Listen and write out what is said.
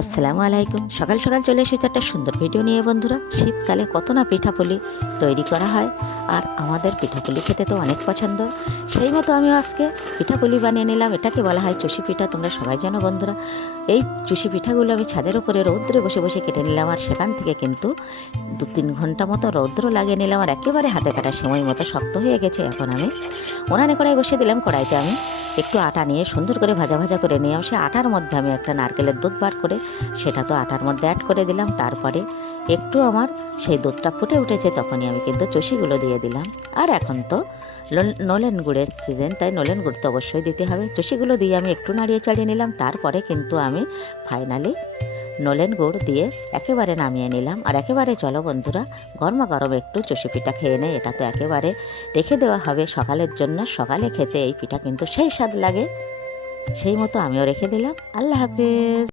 আসসালামু আলাইকুম। সকাল সকাল চলে এসেছে একটা সুন্দর ভিডিও নিয়ে বন্ধুরা। শীতকালে কত না পিঠাপুলি তৈরি করা হয়, আর আমাদের পিঠাপুলি খেতে তো অনেক পছন্দ। সেই মতো আমিও আজকে পিঠাপুলি বানিয়ে নিলাম। এটাকে বলা হয় চুষি পিঠা, তোমরা সবাই জানো বন্ধুরা। এই চুষি পিঠাগুলো আমি ছাদের উপরে রৌদ্রে বসে বসে কেটে নিলাম, আর সেখান থেকে কিন্তু 2-3 ঘন্টা মতো রৌদ্র লাগিয়ে নিলাম, আর একেবারে হাতে কাটার সময় মতো শক্ত হয়ে গেছে। এখন আমি উনানে কড়াই বসিয়ে দিলাম। কড়াইতে আমি একটু আটা নিয়ে সুন্দর করে ভাজা ভাজা করে নিয়ে সে আটার মধ্যে আমি একটা নারকেলের দুধ বার করে সেটা তো আটার মধ্যে অ্যাড করে দিলাম। তারপরে একটু আমার সেই দুধটা ফুটে উঠেছে, তখনই আমি কিন্তু চষিগুলো দিয়ে দিলাম। আর এখন তো নলেন গুড়ের সিজন, তাই নলেন গুড় তো অবশ্যই দিতে হবে। চষিগুলো দিয়ে আমি একটু নাড়িয়ে চাড়িয়ে নিলাম। তারপরে কিন্তু আমি ফাইনালি নলেন গুড় দিয়ে একেবারে নামিয়ে নিলাম। আর একেবারে চলো বন্ধুরা, গরমা গরম একটু চষি পিঠা খেয়ে নেই। এটা তো একেবারে রেখে দেওয়া হবে সকালের জন্য। সকালে খেতে এই পিঠা কিন্তু সেই স্বাদ লাগে। সেই মতো আমিও রেখে দিলাম। আল্লাহ হাফেজ।